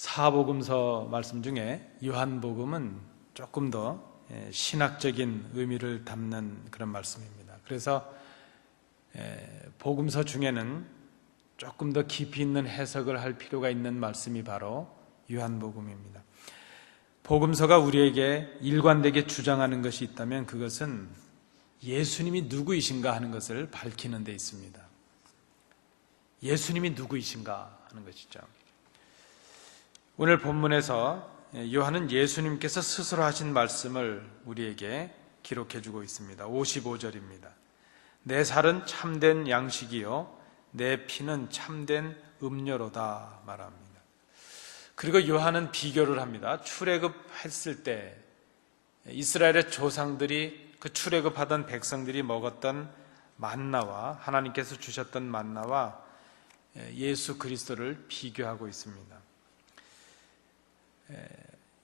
사복음서 말씀 중에 요한복음은 조금 더 신학적인 의미를 담는 그런 말씀입니다. 그래서 복음서 중에는 조금 더 깊이 있는 해석을 할 필요가 있는 말씀이 바로 요한복음입니다. 복음서가 우리에게 일관되게 주장하는 것이 있다면 그것은 예수님이 누구이신가 하는 것을 밝히는 데 있습니다. 예수님이 누구이신가 하는 것이죠. 오늘 본문에서 요한은 예수님께서 스스로 하신 말씀을 우리에게 기록해 주고 있습니다. 55절입니다. 내 살은 참된 양식이요 내 피는 참된 음료로다 말합니다. 그리고 요한은 비교를 합니다. 출애굽했을 때 이스라엘의 조상들이 그 출애굽하던 백성들이 먹었던 만나와 하나님께서 주셨던 만나와 예수 그리스도를 비교하고 있습니다.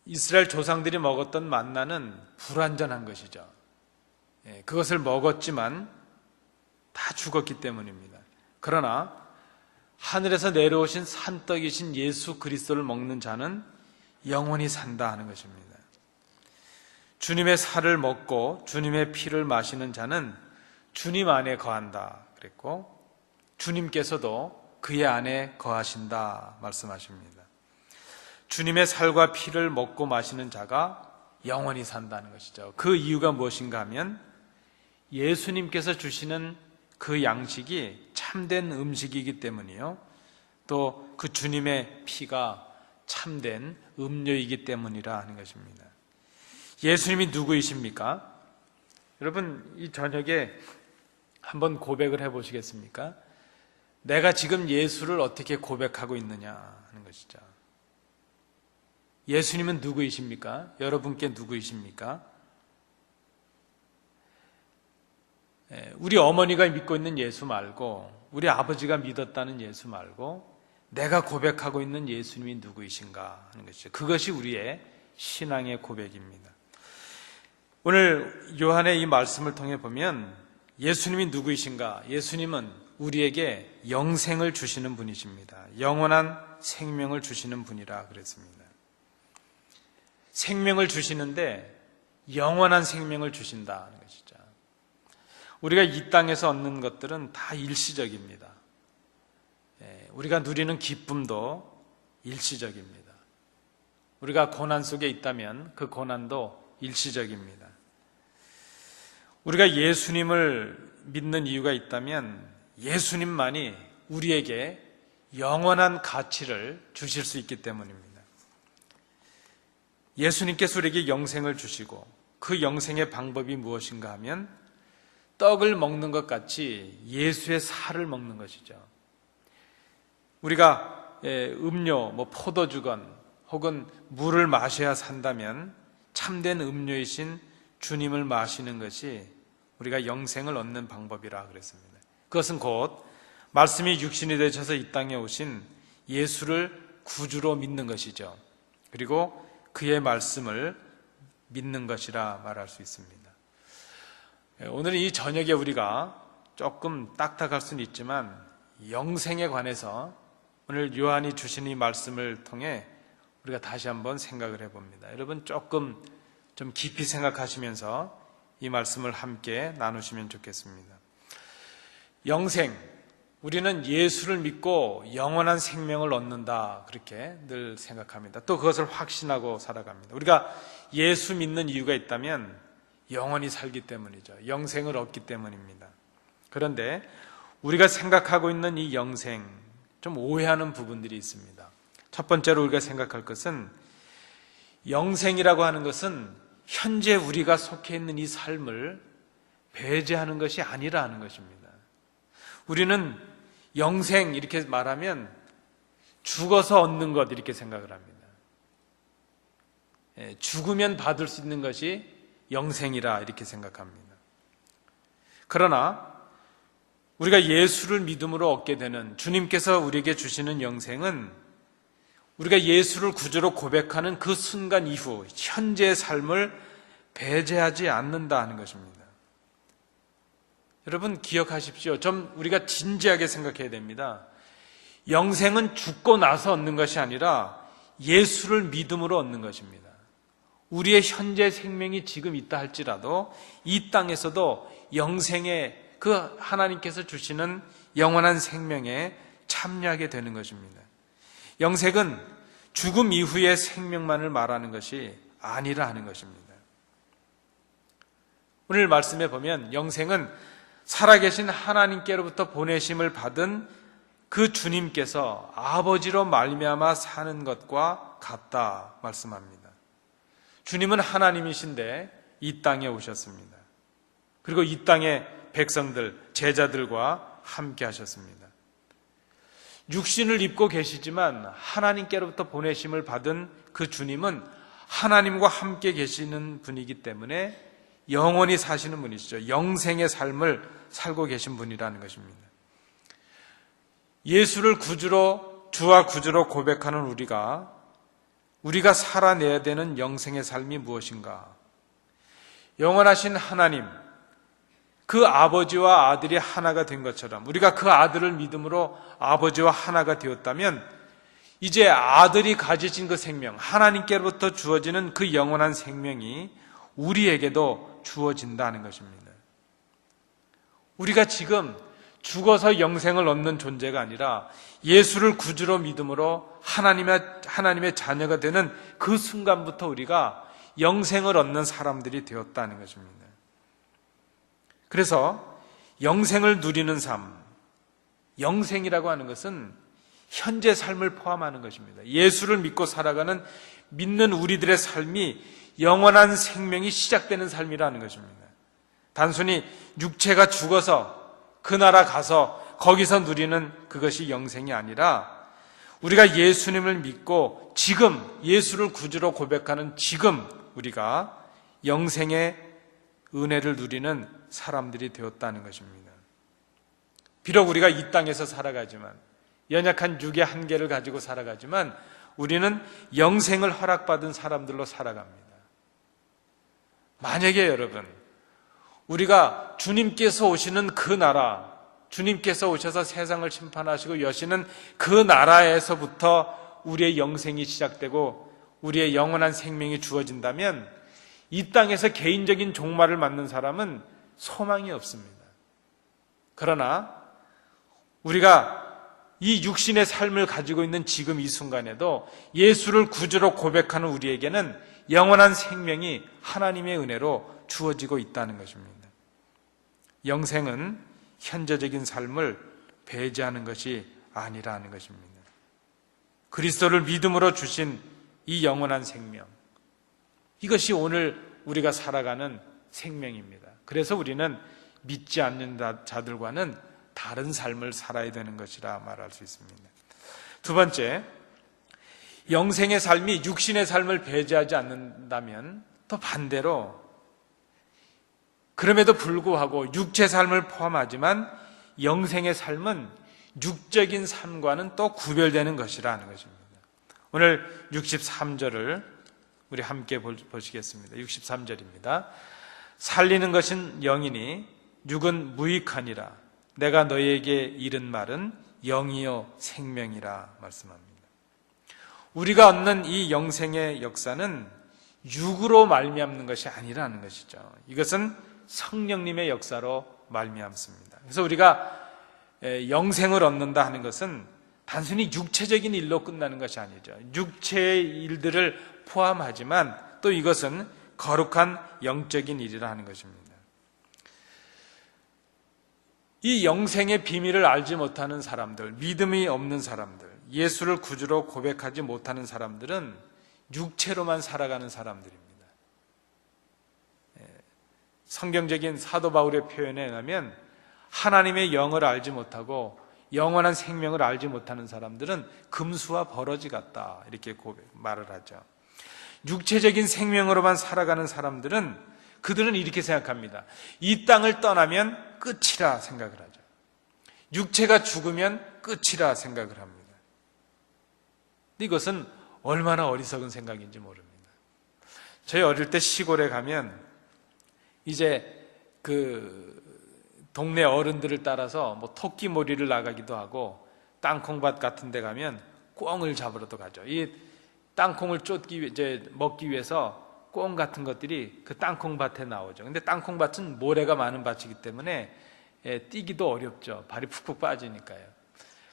이스라엘 조상들이 먹었던 만나는 불완전한 것이죠. 그것을 먹었지만 다 죽었기 때문입니다. 그러나 하늘에서 내려오신 산떡이신 예수 그리스도를 먹는 자는 영원히 산다 하는 것입니다. 주님의 살을 먹고 주님의 피를 마시는 자는 주님 안에 거한다 그랬고 주님께서도 그의 안에 거하신다 말씀하십니다. 주님의 살과 피를 먹고 마시는 자가 영원히 산다는 것이죠. 그 이유가 무엇인가 하면 예수님께서 주시는 그 양식이 참된 음식이기 때문이요. 또 그 주님의 피가 참된 음료이기 때문이라 하는 것입니다. 예수님이 누구이십니까? 여러분 이 저녁에 한번 고백을 해보시겠습니까? 내가 지금 예수를 어떻게 고백하고 있느냐 하는 것이죠. 예수님은 누구이십니까? 여러분께 누구이십니까? 우리 어머니가 믿고 있는 예수 말고 우리 아버지가 믿었다는 예수 말고 내가 고백하고 있는 예수님이 누구이신가 하는 것이죠. 그것이 우리의 신앙의 고백입니다. 오늘 요한의 이 말씀을 통해 보면 예수님이 누구이신가? 예수님은 우리에게 영생을 주시는 분이십니다. 영원한 생명을 주시는 분이라 그랬습니다. 생명을 주시는데 영원한 생명을 주신다는 것이죠. 우리가 이 땅에서 얻는 것들은 다 일시적입니다. 우리가 누리는 기쁨도 일시적입니다. 우리가 고난 속에 있다면 그 고난도 일시적입니다. 우리가 예수님을 믿는 이유가 있다면 예수님만이 우리에게 영원한 가치를 주실 수 있기 때문입니다. 예수님께서 우리에게 영생을 주시고 그 영생의 방법이 무엇인가 하면 떡을 먹는 것 같이 예수의 살을 먹는 것이죠. 우리가 음료, 포도주건 혹은 물을 마셔야 산다면 참된 음료이신 주님을 마시는 것이 우리가 영생을 얻는 방법이라 그랬습니다. 그것은 곧 말씀이 육신이 되셔서 이 땅에 오신 예수를 구주로 믿는 것이죠. 그리고 그의 말씀을 믿는 것이라 말할 수 있습니다. 오늘 이 저녁에 우리가 조금 딱딱할 수는 있지만 영생에 관해서 오늘 요한이 주신 이 말씀을 통해 우리가 다시 한번 생각을 해봅니다. 여러분 조금 좀 깊이 생각하시면서 이 말씀을 함께 나누시면 좋겠습니다. 영생, 우리는 예수를 믿고 영원한 생명을 얻는다 그렇게 늘 생각합니다. 또 그것을 확신하고 살아갑니다. 우리가 예수 믿는 이유가 있다면 영원히 살기 때문이죠. 영생을 얻기 때문입니다. 그런데 우리가 생각하고 있는 이 영생 좀 오해하는 부분들이 있습니다. 첫 번째로 우리가 생각할 것은 영생이라고 하는 것은 현재 우리가 속해 있는 이 삶을 배제하는 것이 아니라는 것입니다. 우리는 영생 이렇게 말하면 죽어서 얻는 것 이렇게 생각을 합니다. 죽으면 받을 수 있는 것이 영생이라 이렇게 생각합니다. 그러나 우리가 예수를 믿음으로 얻게 되는 주님께서 우리에게 주시는 영생은 우리가 예수를 구주로 고백하는 그 순간 이후 현재의 삶을 배제하지 않는다 하는 것입니다. 여러분 기억하십시오. 좀 우리가 진지하게 생각해야 됩니다. 영생은 죽고 나서 얻는 것이 아니라 예수를 믿음으로 얻는 것입니다. 우리의 현재 생명이 지금 있다 할지라도 이 땅에서도 영생의 그 하나님께서 주시는 영원한 생명에 참여하게 되는 것입니다. 영생은 죽음 이후의 생명만을 말하는 것이 아니라 하는 것입니다. 오늘 말씀에 보면 영생은 살아계신 하나님께로부터 보내심을 받은 그 주님께서 아버지로 말미암아 사는 것과 같다 말씀합니다. 주님은 하나님이신데 이 땅에 오셨습니다. 그리고 이 땅의 백성들, 제자들과 함께 하셨습니다. 육신을 입고 계시지만 하나님께로부터 보내심을 받은 그 주님은 하나님과 함께 계시는 분이기 때문에 영원히 사시는 분이시죠. 영생의 삶을 살고 계신 분이라는 것입니다. 예수를 주와 구주로 고백하는 우리가 살아내야 되는 영생의 삶이 무엇인가? 영원하신 하나님, 그 아버지와 아들이 하나가 된 것처럼 우리가 그 아들을 믿음으로 아버지와 하나가 되었다면 이제 아들이 가지신 그 생명, 하나님께로부터 주어지는 그 영원한 생명이 우리에게도 주어진다는 것입니다. 우리가 지금 죽어서 영생을 얻는 존재가 아니라 예수를 구주로 믿음으로 하나님의 자녀가 되는 그 순간부터 우리가 영생을 얻는 사람들이 되었다는 것입니다. 그래서 영생을 누리는 삶, 영생이라고 하는 것은 현재 삶을 포함하는 것입니다. 예수를 믿고 살아가는 믿는 우리들의 삶이 영원한 생명이 시작되는 삶이라는 것입니다. 단순히 육체가 죽어서 그 나라 가서 거기서 누리는 그것이 영생이 아니라 우리가 예수님을 믿고 지금 예수를 구주로 고백하는 지금 우리가 영생의 은혜를 누리는 사람들이 되었다는 것입니다. 비록 우리가 이 땅에서 살아가지만 연약한 육의 한계를 가지고 살아가지만 우리는 영생을 허락받은 사람들로 살아갑니다. 만약에 여러분 우리가 주님께서 오시는 그 나라, 주님께서 오셔서 세상을 심판하시고 여시는 그 나라에서부터 우리의 영생이 시작되고 우리의 영원한 생명이 주어진다면 이 땅에서 개인적인 종말을 맞는 사람은 소망이 없습니다. 그러나 우리가 이 육신의 삶을 가지고 있는 지금 이 순간에도 예수를 구주로 고백하는 우리에게는 영원한 생명이 하나님의 은혜로 주어지고 있다는 것입니다. 영생은 현재적인 삶을 배제하는 것이 아니라는 것입니다. 그리스도를 믿음으로 주신 이 영원한 생명, 이것이 오늘 우리가 살아가는 생명입니다. 그래서 우리는 믿지 않는 자들과는 다른 삶을 살아야 되는 것이라 말할 수 있습니다. 두 번째, 영생의 삶이 육신의 삶을 배제하지 않는다면 또 반대로 그럼에도 불구하고 육체 삶을 포함하지만 영생의 삶은 육적인 삶과는 또 구별되는 것이라는 것입니다. 오늘 63절을 우리 함께 보시겠습니다. 63절입니다. 살리는 것은 영이니 육은 무익하니라. 내가 너희에게 이른 말은 영이요 생명이라 말씀합니다. 우리가 얻는 이 영생의 역사는 육으로 말미암는 것이 아니라는 것이죠. 이것은 성령님의 역사로 말미암습니다. 그래서 우리가 영생을 얻는다 하는 것은 단순히 육체적인 일로 끝나는 것이 아니죠. 육체의 일들을 포함하지만 또 이것은 거룩한 영적인 일이라 하는 것입니다. 이 영생의 비밀을 알지 못하는 사람들, 믿음이 없는 사람들, 예수를 구주로 고백하지 못하는 사람들은 육체로만 살아가는 사람들입니다. 성경적인 사도 바울의 표현에 의하면 하나님의 영을 알지 못하고 영원한 생명을 알지 못하는 사람들은 금수와 버러지 같다 이렇게 말을 하죠. 육체적인 생명으로만 살아가는 사람들은 그들은 이렇게 생각합니다. 이 땅을 떠나면 끝이라 생각을 하죠. 육체가 죽으면 끝이라 생각을 합니다. 이것은 얼마나 어리석은 생각인지 모릅니다. 저희 어릴 때 시골에 가면 이제 그 동네 어른들을 따라서 뭐 토끼몰이를 나가기도 하고 땅콩밭 같은 데 가면 꿩을 잡으러도 가죠. 이 땅콩을 먹기 위해서 꽁 같은 것들이 그 땅콩밭에 나오죠. 근데 땅콩밭은 모래가 많은 밭이기 때문에 뛰기도 어렵죠. 발이 푹푹 빠지니까요.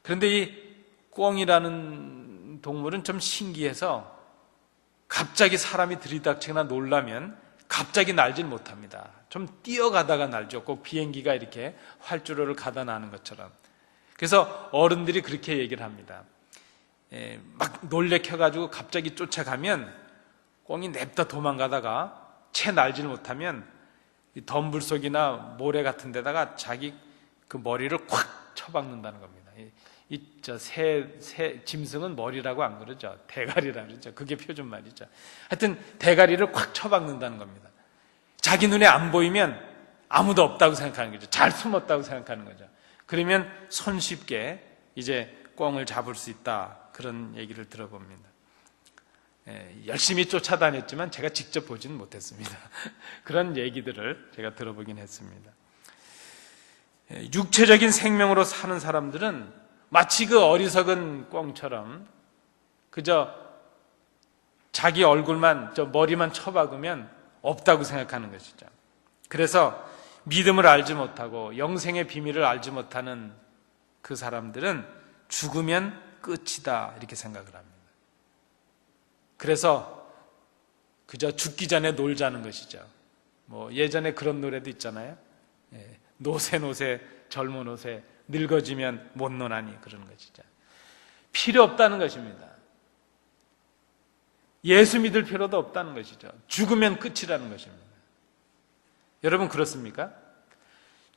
그런데 이 꽁이라는 동물은 좀 신기해서 갑자기 사람이 들이닥치거나 놀라면 갑자기 날질 못합니다. 좀 뛰어가다가 날죠. 꼭 비행기가 이렇게 활주로를 가다 나는 것처럼. 그래서 어른들이 그렇게 얘기를 합니다. 막 놀래켜가지고 갑자기 쫓아가면 꽁이 냅다 도망가다가 채 날질 못하면 덤불 속이나 모래 같은 데다가 자기 그 머리를 콱 쳐박는다는 겁니다. 짐승은 머리라고 안 그러죠. 대가리라 그러죠. 그게 표준말이죠. 하여튼 대가리를 콱 쳐박는다는 겁니다. 자기 눈에 안 보이면 아무도 없다고 생각하는 거죠. 잘 숨었다고 생각하는 거죠. 그러면 손쉽게 이제 꽁을 잡을 수 있다. 그런 얘기를 들어봅니다. 열심히 쫓아다녔지만 제가 직접 보지는 못했습니다. 그런 얘기들을 제가 들어보긴 했습니다. 육체적인 생명으로 사는 사람들은 마치 그 어리석은 꽁처럼 그저 자기 얼굴만, 머리만 쳐박으면 없다고 생각하는 것이죠. 그래서 믿음을 알지 못하고 영생의 비밀을 알지 못하는 그 사람들은 죽으면 끝이다 이렇게 생각을 합니다. 그래서 그저 죽기 전에 놀자는 것이죠. 예전에 그런 노래도 있잖아요. 노세 젊은 옷에 늙어지면 못 노나니 그런 것이죠. 필요 없다는 것입니다. 예수 믿을 필요도 없다는 것이죠. 죽으면 끝이라는 것입니다. 여러분 그렇습니까?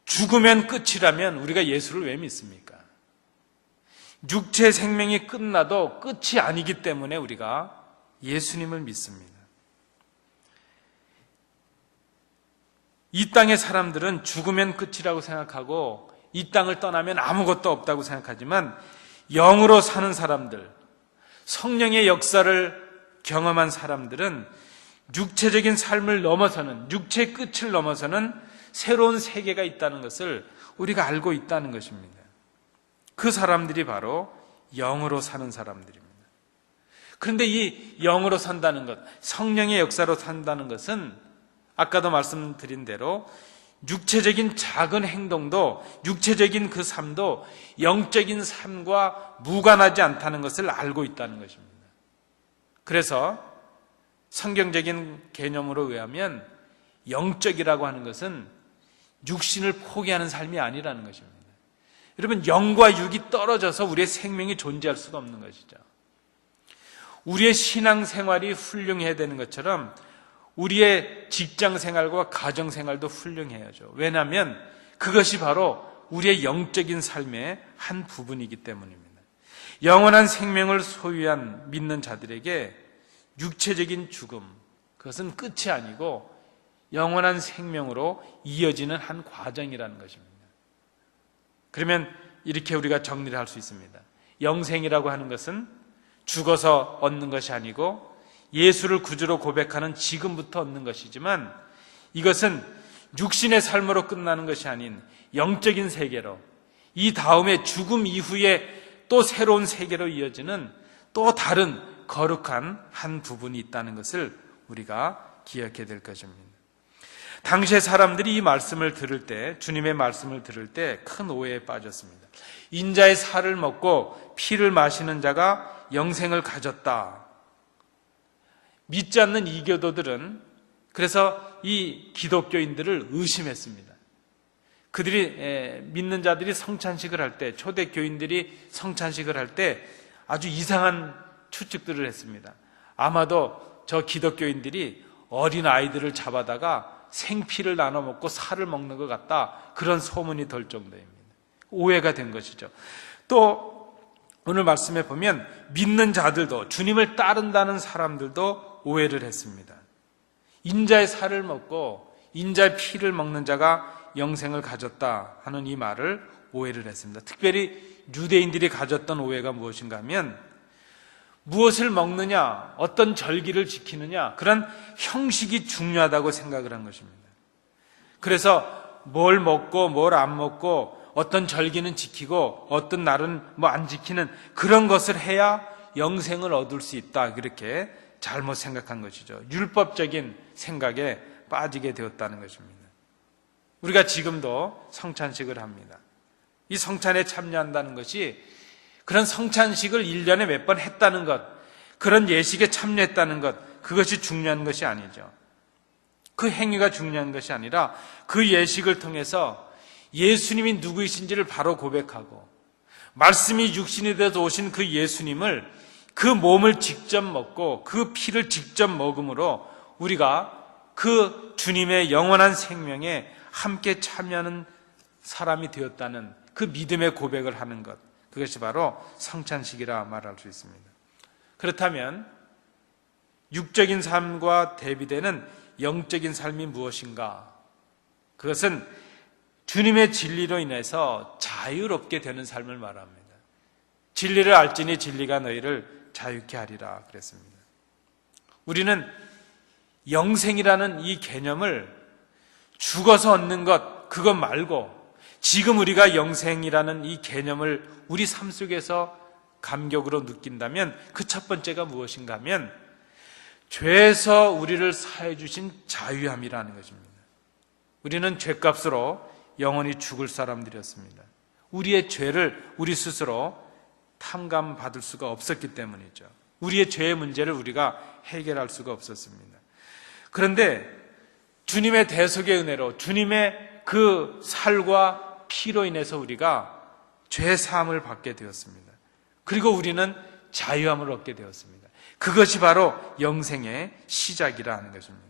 죽으면 끝이라면 우리가 예수를 왜 믿습니까? 육체 생명이 끝나도 끝이 아니기 때문에 우리가 예수님을 믿습니다. 이 땅의 사람들은 죽으면 끝이라고 생각하고 이 땅을 떠나면 아무것도 없다고 생각하지만 영으로 사는 사람들, 성령의 역사를 경험한 사람들은 육체적인 삶을 넘어서는, 육체의 끝을 넘어서는 새로운 세계가 있다는 것을 우리가 알고 있다는 것입니다. 그 사람들이 바로 영으로 사는 사람들입니다. 그런데 이 영으로 산다는 것, 성령의 역사로 산다는 것은 아까도 말씀드린 대로 육체적인 작은 행동도, 육체적인 그 삶도 영적인 삶과 무관하지 않다는 것을 알고 있다는 것입니다. 그래서 성경적인 개념으로 의하면 영적이라고 하는 것은 육신을 포기하는 삶이 아니라는 것입니다. 여러분, 영과 육이 떨어져서 우리의 생명이 존재할 수가 없는 것이죠. 우리의 신앙생활이 훌륭해야 되는 것처럼 우리의 직장생활과 가정생활도 훌륭해야죠. 왜냐하면 그것이 바로 우리의 영적인 삶의 한 부분이기 때문입니다. 영원한 생명을 소유한 믿는 자들에게 육체적인 죽음, 그것은 끝이 아니고 영원한 생명으로 이어지는 한 과정이라는 것입니다. 그러면 이렇게 우리가 정리를 할 수 있습니다. 영생이라고 하는 것은 죽어서 얻는 것이 아니고 예수를 구주로 고백하는 지금부터 얻는 것이지만 이것은 육신의 삶으로 끝나는 것이 아닌 영적인 세계로, 이 다음에 죽음 이후에 또 새로운 세계로 이어지는 또 다른 거룩한 한 부분이 있다는 것을 우리가 기억해야 될 것입니다. 당시의 사람들이 이 말씀을 들을 때, 주님의 말씀을 들을 때 큰 오해에 빠졌습니다. 인자의 살을 먹고 피를 마시는 자가 영생을 가졌다. 믿지 않는 이교도들은 그래서 이 기독교인들을 의심했습니다. 그들이 믿는 자들이 성찬식을 할 때, 초대교인들이 성찬식을 할 때 아주 이상한 추측들을 했습니다. 아마도 저 기독교인들이 어린 아이들을 잡아다가 생피를 나눠 먹고 살을 먹는 것 같다, 그런 소문이 돌 정도입니다. 오해가 된 것이죠. 또 오늘 말씀에 보면 믿는 자들도, 주님을 따른다는 사람들도 오해를 했습니다. 인자의 살을 먹고 인자의 피를 먹는 자가 영생을 가졌다 하는 이 말을 오해를 했습니다. 특별히 유대인들이 가졌던 오해가 무엇인가 하면 무엇을 먹느냐, 어떤 절기를 지키느냐, 그런 형식이 중요하다고 생각을 한 것입니다. 그래서 뭘 먹고 뭘 안 먹고 어떤 절기는 지키고 어떤 날은 안 지키는 그런 것을 해야 영생을 얻을 수 있다, 그렇게 잘못 생각한 것이죠. 율법적인 생각에 빠지게 되었다는 것입니다. 우리가 지금도 성찬식을 합니다. 이 성찬에 참여한다는 것이 그런 성찬식을 1년에 몇 번 했다는 것, 그런 예식에 참여했다는 것, 그것이 중요한 것이 아니죠. 그 행위가 중요한 것이 아니라 그 예식을 통해서 예수님이 누구이신지를 바로 고백하고, 말씀이 육신이 되어서 오신 그 예수님을, 그 몸을 직접 먹고 그 피를 직접 먹음으로 우리가 그 주님의 영원한 생명에 함께 참여하는 사람이 되었다는 그 믿음의 고백을 하는 것, 그것이 바로 성찬식이라 말할 수 있습니다. 그렇다면 육적인 삶과 대비되는 영적인 삶이 무엇인가? 그것은 주님의 진리로 인해서 자유롭게 되는 삶을 말합니다. 진리를 알지니 진리가 너희를 자유케 하리라 그랬습니다. 우리는 영생이라는 이 개념을 죽어서 얻는 것, 그것 말고 지금 우리가 영생이라는 이 개념을 우리 삶 속에서 감격으로 느낀다면 그 첫 번째가 무엇인가 하면 죄에서 우리를 사해 주신 자유함이라는 것입니다. 우리는 죄값으로 영원히 죽을 사람들이었습니다. 우리의 죄를 우리 스스로 탕감받을 수가 없었기 때문이죠. 우리의 죄의 문제를 우리가 해결할 수가 없었습니다. 그런데 주님의 대속의 은혜로, 주님의 그 살과 피로 인해서 우리가 죄 사함을 받게 되었습니다. 그리고 우리는 자유함을 얻게 되었습니다. 그것이 바로 영생의 시작이라 하는 것입니다.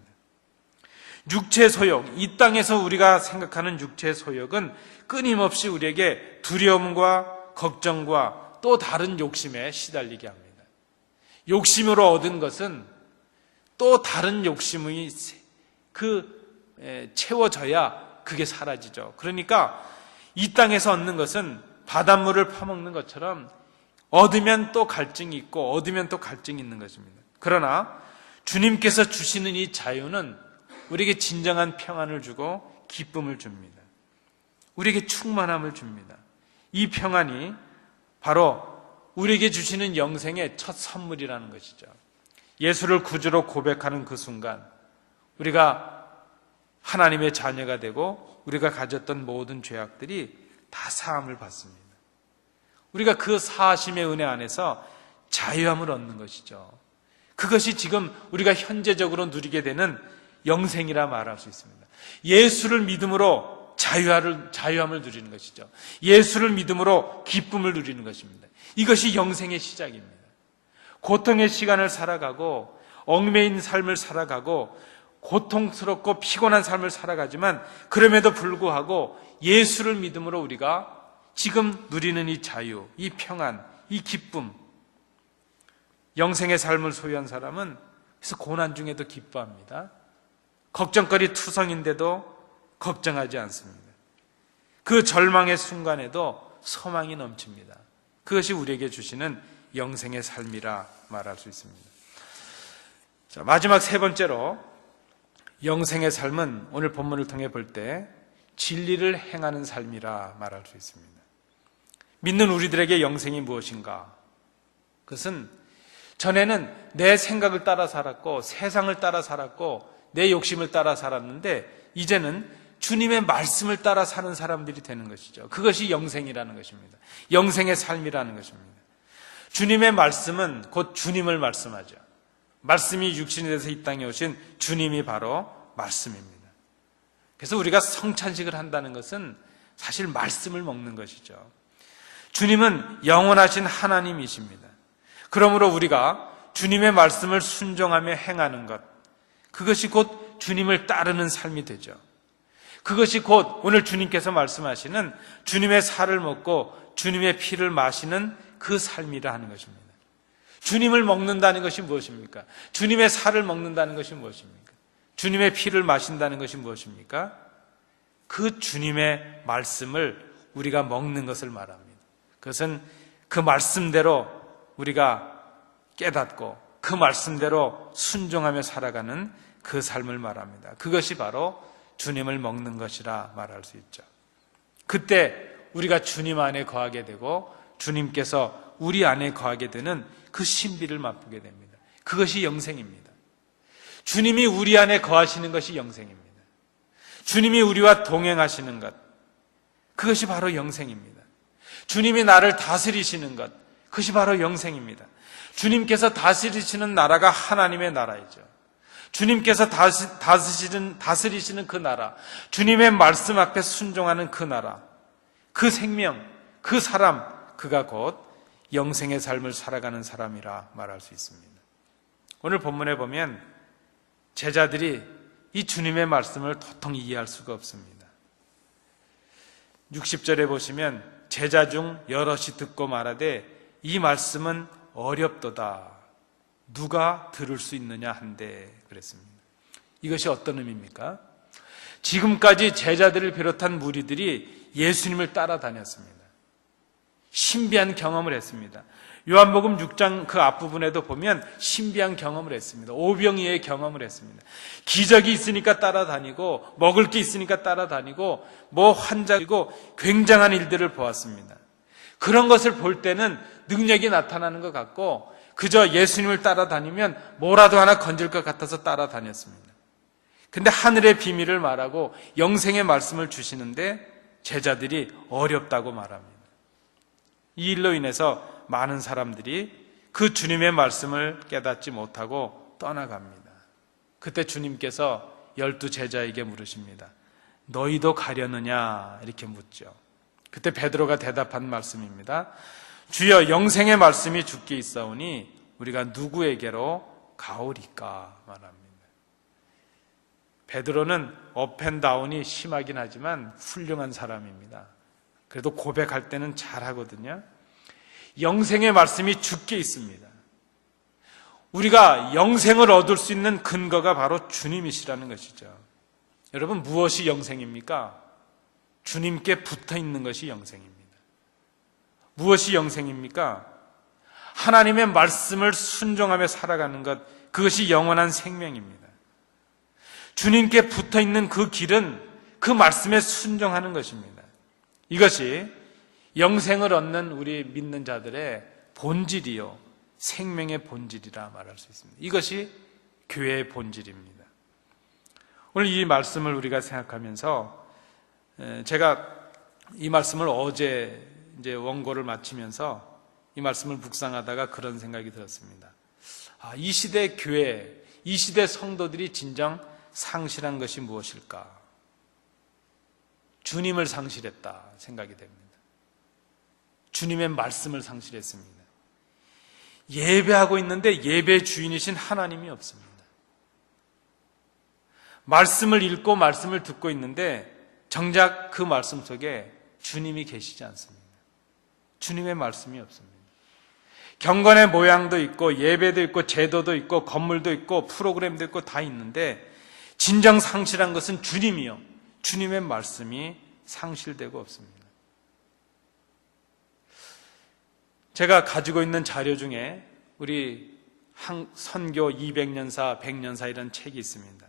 육체 소욕, 이 땅에서 우리가 생각하는 육체 소욕은 끊임없이 우리에게 두려움과 걱정과 또 다른 욕심에 시달리게 합니다. 욕심으로 얻은 것은 또 다른 욕심이 채워져야 그게 사라지죠. 그러니까 이 땅에서 얻는 것은 바닷물을 퍼먹는 것처럼 얻으면 또 갈증이 있고 얻으면 또 갈증이 있는 것입니다. 그러나 주님께서 주시는 이 자유는 우리에게 진정한 평안을 주고 기쁨을 줍니다. 우리에게 충만함을 줍니다. 이 평안이 바로 우리에게 주시는 영생의 첫 선물이라는 것이죠. 예수를 구주로 고백하는 그 순간 우리가 하나님의 자녀가 되고 우리가 가졌던 모든 죄악들이 다 사함을 받습니다. 우리가 그 사하심의 은혜 안에서 자유함을 얻는 것이죠. 그것이 지금 우리가 현재적으로 누리게 되는 영생이라 말할 수 있습니다. 예수를 믿음으로 자유함을 누리는 것이죠. 예수를 믿음으로 기쁨을 누리는 것입니다. 이것이 영생의 시작입니다. 고통의 시간을 살아가고 얽매인 삶을 살아가고 고통스럽고 피곤한 삶을 살아가지만 그럼에도 불구하고 예수를 믿음으로 우리가 지금 누리는 이 자유, 이 평안, 이 기쁨, 영생의 삶을 소유한 사람은 그래서 고난 중에도 기뻐합니다. 걱정거리 투성인데도 걱정하지 않습니다. 그 절망의 순간에도 소망이 넘칩니다. 그것이 우리에게 주시는 영생의 삶이라 말할 수 있습니다. 자, 마지막 세 번째로 영생의 삶은 오늘 본문을 통해 볼 때 진리를 행하는 삶이라 말할 수 있습니다. 믿는 우리들에게 영생이 무엇인가? 그것은 전에는 내 생각을 따라 살았고 세상을 따라 살았고 내 욕심을 따라 살았는데 이제는 주님의 말씀을 따라 사는 사람들이 되는 것이죠. 그것이 영생이라는 것입니다. 영생의 삶이라는 것입니다. 주님의 말씀은 곧 주님을 말씀하죠. 말씀이 육신이 돼서 이 땅에 오신 주님이 바로 말씀입니다. 그래서 우리가 성찬식을 한다는 것은 사실 말씀을 먹는 것이죠. 주님은 영원하신 하나님이십니다. 그러므로 우리가 주님의 말씀을 순종하며 행하는 것, 그것이 곧 주님을 따르는 삶이 되죠. 그것이 곧 오늘 주님께서 말씀하시는 주님의 살을 먹고 주님의 피를 마시는 그 삶이라 하는 것입니다. 주님을 먹는다는 것이 무엇입니까? 주님의 살을 먹는다는 것이 무엇입니까? 주님의 피를 마신다는 것이 무엇입니까? 그 주님의 말씀을 우리가 먹는 것을 말합니다. 그것은 그 말씀대로 우리가 깨닫고 그 말씀대로 순종하며 살아가는 그 삶을 말합니다. 그것이 바로 주님을 먹는 것이라 말할 수 있죠. 그때 우리가 주님 안에 거하게 되고 주님께서 우리 안에 거하게 되는 그 신비를 맛보게 됩니다. 그것이 영생입니다. 주님이 우리 안에 거하시는 것이 영생입니다. 주님이 우리와 동행하시는 것, 그것이 바로 영생입니다. 주님이 나를 다스리시는 것, 그것이 바로 영생입니다. 주님께서 다스리시는 나라가 하나님의 나라이죠. 주님께서 다스리시는 그 나라, 주님의 말씀 앞에 순종하는 그 나라, 그 생명, 그 사람, 그가 곧 영생의 삶을 살아가는 사람이라 말할 수 있습니다. 오늘 본문에 보면 제자들이 이 주님의 말씀을 도통 이해할 수가 없습니다. 60절에 보시면 제자 중 여럿이 듣고 말하되 이 말씀은 어렵도다. 누가 들을 수 있느냐 한데 그랬습니다. 이것이 어떤 의미입니까? 지금까지 제자들을 비롯한 무리들이 예수님을 따라다녔습니다. 신비한 경험을 했습니다. 요한복음 6장 그 앞부분에도 보면 신비한 경험을 했습니다. 오병이어의 경험을 했습니다. 기적이 있으니까 따라다니고 먹을 게 있으니까 따라다니고 뭐 환자이고 굉장한 일들을 보았습니다. 그런 것을 볼 때는 능력이 나타나는 것 같고 그저 예수님을 따라다니면 뭐라도 하나 건질 것 같아서 따라다녔습니다. 근데 하늘의 비밀을 말하고 영생의 말씀을 주시는데 제자들이 어렵다고 말합니다. 이 일로 인해서 많은 사람들이 그 주님의 말씀을 깨닫지 못하고 떠나갑니다. 그때 주님께서 12 제자에게 물으십니다. 너희도 가려느냐? 이렇게 묻죠. 그때 베드로가 대답한 말씀입니다. 주여, 영생의 말씀이 주께 있사오니 우리가 누구에게로 가오리까 말합니다. 베드로는 업앤다운이 심하긴 하지만 훌륭한 사람입니다. 그래도 고백할 때는 잘하거든요. 영생의 말씀이 주께 있습니다. 우리가 영생을 얻을 수 있는 근거가 바로 주님이시라는 것이죠. 여러분, 무엇이 영생입니까? 주님께 붙어 있는 것이 영생입니다. 무엇이 영생입니까? 하나님의 말씀을 순종하며 살아가는 것, 그것이 영원한 생명입니다. 주님께 붙어 있는 그 길은 그 말씀에 순종하는 것입니다. 이것이 영생을 얻는 우리 믿는 자들의 본질이요, 생명의 본질이라 말할 수 있습니다. 이것이 교회의 본질입니다. 오늘 이 말씀을 우리가 생각하면서 제가 이 말씀을 어제 이제 원고를 마치면서 이 말씀을 묵상하다가 그런 생각이 들었습니다. 이 시대 교회, 이 시대 성도들이 진정 상실한 것이 무엇일까? 주님을 상실했다 생각이 됩니다. 주님의 말씀을 상실했습니다. 예배하고 있는데 예배 주인이신 하나님이 없습니다. 말씀을 읽고 말씀을 듣고 있는데 정작 그 말씀 속에 주님이 계시지 않습니다. 주님의 말씀이 없습니다. 경건의 모양도 있고 예배도 있고 제도도 있고 건물도 있고 프로그램도 있고 다 있는데 진정 상실한 것은 주님이요, 주님의 말씀이 상실되고 없습니다. 제가 가지고 있는 자료 중에 우리 선교 200년사, 100년사 이런 책이 있습니다.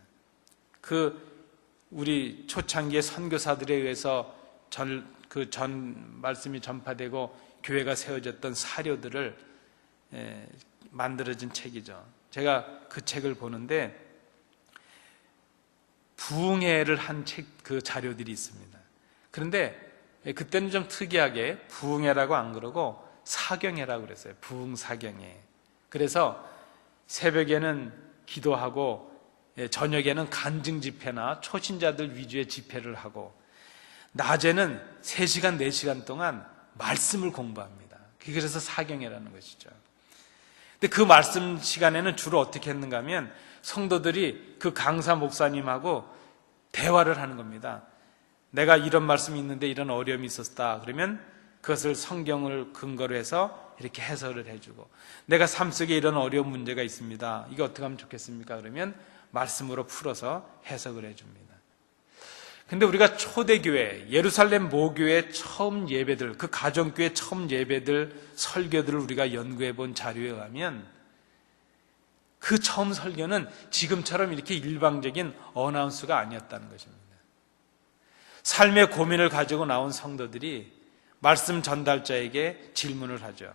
우리 초창기의 선교사들에 의해서 전 말씀이 전파되고 교회가 세워졌던 사료들을 만들어진 책이죠. 제가 그 책을 보는데 부흥회를 한 그 자료들이 있습니다. 그런데 그때는 좀 특이하게 부흥회라고 안 그러고 사경회라고 그랬어요. 부흥사경회. 그래서 새벽에는 기도하고 저녁에는 간증 집회나 초신자들 위주의 집회를 하고 낮에는 3시간, 4시간 동안 말씀을 공부합니다. 그래서 사경회라는 것이죠. 근데 그 말씀 시간에는 주로 어떻게 했는가 하면 성도들이 그 강사 목사님하고 대화를 하는 겁니다. 내가 이런 말씀이 있는데 이런 어려움이 있었다. 그러면 그것을 성경을 근거로 해서 이렇게 해설을 해주고, 내가 삶 속에 이런 어려운 문제가 있습니다. 이거 어떻게 하면 좋겠습니까? 그러면 말씀으로 풀어서 해석을 해줍니다. 근데 우리가 초대교회, 예루살렘 모교회 처음 예배들, 그 가정교회 처음 예배들, 설교들을 우리가 연구해 본 자료에 의하면 그 처음 설교는 지금처럼 이렇게 일방적인 어나운스가 아니었다는 것입니다. 삶의 고민을 가지고 나온 성도들이 말씀 전달자에게 질문을 하죠.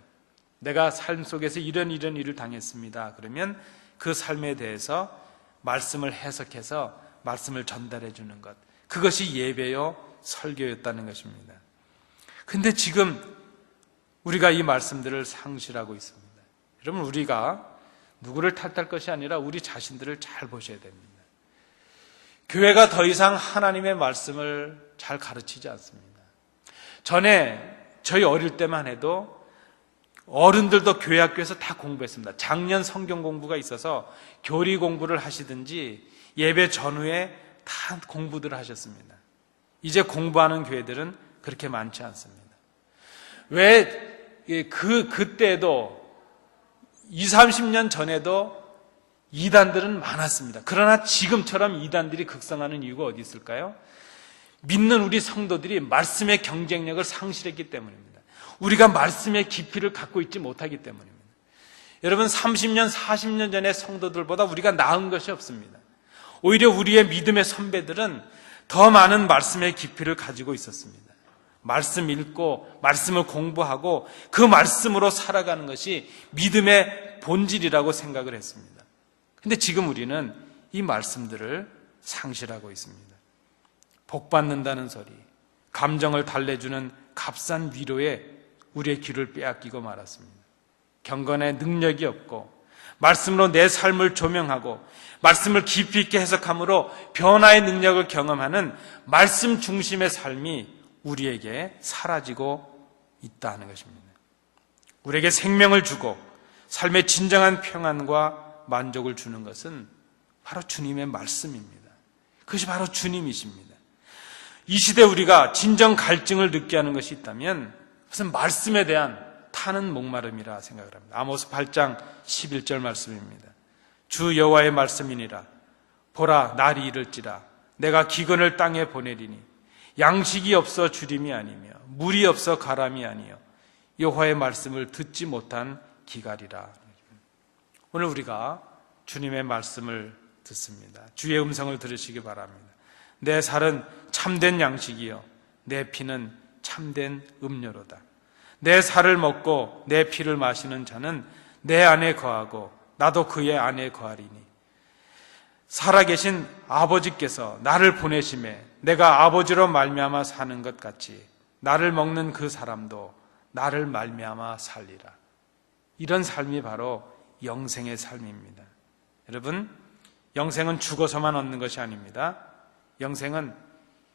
내가 삶 속에서 이런 일을 당했습니다. 그러면 그 삶에 대해서 말씀을 해석해서 말씀을 전달해 주는 것, 그것이 예배요 설교였다는 것입니다. 근데 지금 우리가 이 말씀들을 상실하고 있습니다. 여러분, 우리가 누구를 탓할 것이 아니라 우리 자신들을 잘 보셔야 됩니다. 교회가 더 이상 하나님의 말씀을 잘 가르치지 않습니다. 전에 저희 어릴 때만 해도 어른들도 교회 학교에서 다 공부했습니다. 작년 성경 공부가 있어서 교리 공부를 하시든지 예배 전후에 다 공부들을 하셨습니다. 이제 공부하는 교회들은 그렇게 많지 않습니다. 왜 그때도 20, 30년 전에도 이단들은 많았습니다. 그러나 지금처럼 이단들이 극성하는 이유가 어디 있을까요? 믿는 우리 성도들이 말씀의 경쟁력을 상실했기 때문입니다. 우리가 말씀의 깊이를 갖고 있지 못하기 때문입니다. 여러분, 30년, 40년 전의 성도들보다 우리가 나은 것이 없습니다. 오히려 우리의 믿음의 선배들은 더 많은 말씀의 깊이를 가지고 있었습니다. 말씀 읽고 말씀을 공부하고 그 말씀으로 살아가는 것이 믿음의 본질이라고 생각을 했습니다. 근데 지금 우리는 이 말씀들을 상실하고 있습니다. 복 받는다는 소리, 감정을 달래주는 값싼 위로에 우리의 귀를 빼앗기고 말았습니다. 경건의 능력이 없고 말씀으로 내 삶을 조명하고 말씀을 깊이 있게 해석함으로 변화의 능력을 경험하는 말씀 중심의 삶이 우리에게 사라지고 있다는 것입니다. 우리에게 생명을 주고 삶의 진정한 평안과 만족을 주는 것은 바로 주님의 말씀입니다. 그것이 바로 주님이십니다. 이 시대 우리가 진정 갈증을 느끼게 하는 것이 있다면 그것은 말씀에 대한 타는 목마름이라 생각을 합니다. 아모스 8장 11절 말씀입니다. 주 여호와의 말씀이니라. 보라, 날이 이를지라. 내가 기근을 땅에 보내리니 양식이 없어 주림이 아니며 물이 없어 가람이 아니요 여호와의 말씀을 듣지 못한 기갈이라. 오늘 우리가 주님의 말씀을 듣습니다. 주의 음성을 들으시기 바랍니다. 내 살은 참된 양식이요 내 피는 참된 음료로다. 내 살을 먹고 내 피를 마시는 자는 내 안에 거하고 나도 그의 안에 거하리니 살아계신 아버지께서 나를 보내심에 내가 아버지로 말미암아 사는 것 같이 나를 먹는 그 사람도 나를 말미암아 살리라. 이런 삶이 바로 영생의 삶입니다. 여러분, 영생은 죽어서만 얻는 것이 아닙니다. 영생은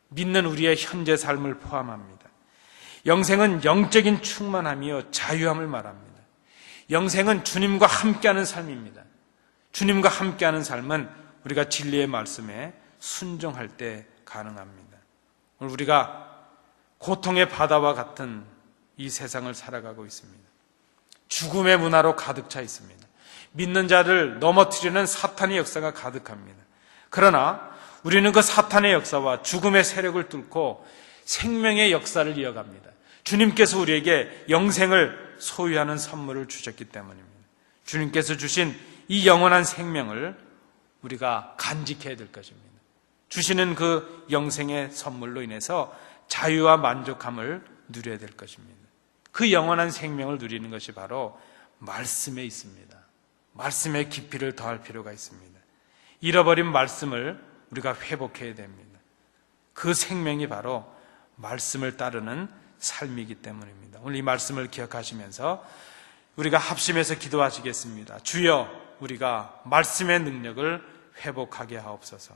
믿는 우리의 현재 삶을 포함합니다. 영생은 영적인 충만함이요 자유함을 말합니다. 영생은 주님과 함께하는 삶입니다. 주님과 함께하는 삶은 우리가 진리의 말씀에 순종할 때 가능합니다. 오늘 우리가 고통의 바다와 같은 이 세상을 살아가고 있습니다. 죽음의 문화로 가득 차 있습니다. 믿는 자를 넘어뜨리는 사탄의 역사가 가득합니다. 그러나 우리는 그 사탄의 역사와 죽음의 세력을 뚫고 생명의 역사를 이어갑니다. 주님께서 우리에게 영생을 소유하는 선물을 주셨기 때문입니다. 주님께서 주신 이 영원한 생명을 우리가 간직해야 될 것입니다. 주시는 그 영생의 선물로 인해서 자유와 만족함을 누려야 될 것입니다. 그 영원한 생명을 누리는 것이 바로 말씀에 있습니다. 말씀의 깊이를 더할 필요가 있습니다. 잃어버린 말씀을 우리가 회복해야 됩니다. 그 생명이 바로 말씀을 따르는 삶이기 때문입니다. 오늘 이 말씀을 기억하시면서 우리가 합심해서 기도하시겠습니다. 주여, 우리가 말씀의 능력을 회복하게 하옵소서.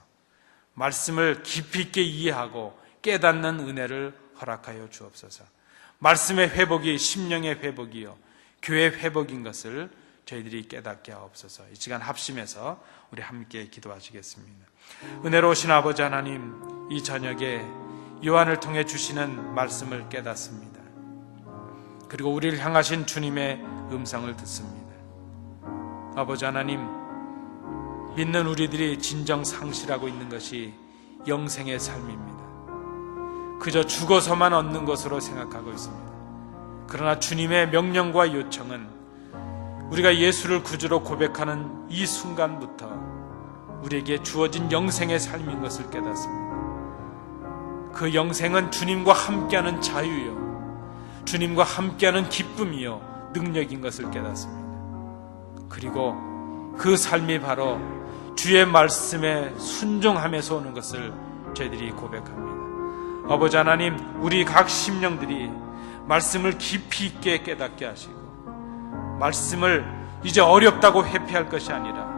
말씀을 깊이 있게 이해하고 깨닫는 은혜를 허락하여 주옵소서. 말씀의 회복이 심령의 회복이요 교회의 회복인 것을 저희들이 깨닫게 하옵소서. 이 시간 합심해서 우리 함께 기도하시겠습니다. 은혜로우신 아버지 하나님, 이 저녁에 요한을 통해 주시는 말씀을 깨닫습니다. 그리고 우리를 향하신 주님의 음성을 듣습니다. 아버지 하나님, 믿는 우리들이 진정 상실하고 있는 것이 영생의 삶입니다. 그저 죽어서만 얻는 것으로 생각하고 있습니다. 그러나 주님의 명령과 요청은 우리가 예수를 구주로 고백하는 이 순간부터 우리에게 주어진 영생의 삶인 것을 깨닫습니다. 그 영생은 주님과 함께하는 자유요, 주님과 함께하는 기쁨이요, 능력인 것을 깨닫습니다. 그리고 그 삶이 바로 주의 말씀에 순종함에서 오는 것을 저희들이 고백합니다. 아버지 하나님, 우리 각 심령들이 말씀을 깊이 있게 깨닫게 하시고, 말씀을 이제 어렵다고 회피할 것이 아니라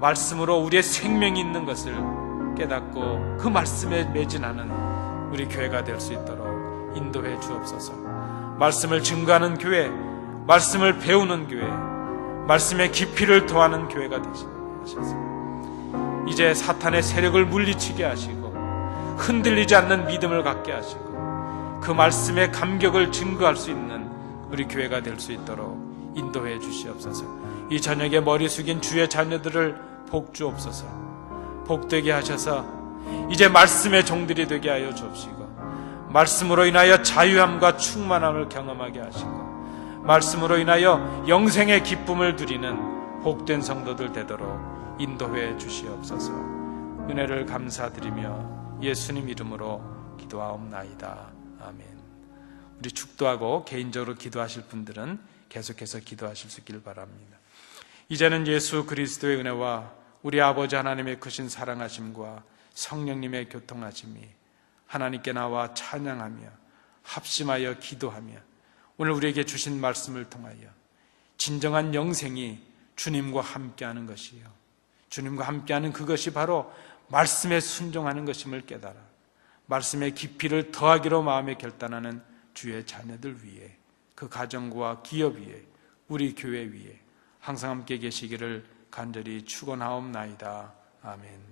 말씀으로 우리의 생명이 있는 것을 깨닫고 그 말씀에 매진하는 우리 교회가 될 수 있도록 인도해 주옵소서. 말씀을 증거하는 교회, 말씀을 배우는 교회, 말씀의 깊이를 더하는 교회가 되시게 하셔서 이제 사탄의 세력을 물리치게 하시고 흔들리지 않는 믿음을 갖게 하시고 그 말씀의 감격을 증거할 수 있는 우리 교회가 될 수 있도록 인도해 주시옵소서. 이 저녁에 머리 숙인 주의 자녀들을 복 주옵소서. 복되게 하셔서 이제 말씀의 종들이 되게 하여 주옵시고, 말씀으로 인하여 자유함과 충만함을 경험하게 하시고, 말씀으로 인하여 영생의 기쁨을 누리는 복된 성도들 되도록 인도해 주시옵소서. 은혜를 감사드리며 예수님 이름으로 기도하옵나이다. 아멘. 우리 축도하고 개인적으로 기도하실 분들은 계속해서 기도하실 수 있길 바랍니다. 이제는 예수 그리스도의 은혜와 우리 아버지 하나님의 크신 사랑하심과 성령님의 교통하심이 하나님께 나와 찬양하며 합심하여 기도하며 오늘 우리에게 주신 말씀을 통하여 진정한 영생이 주님과 함께하는 것이요, 주님과 함께하는 그것이 바로 말씀에 순종하는 것임을 깨달아 말씀의 깊이를 더하기로 마음에 결단하는 주의 자녀들 위에, 그 가정과 기업 위에, 우리 교회 위에 항상 함께 계시기를 간절히 축원하옵나이다. 아멘.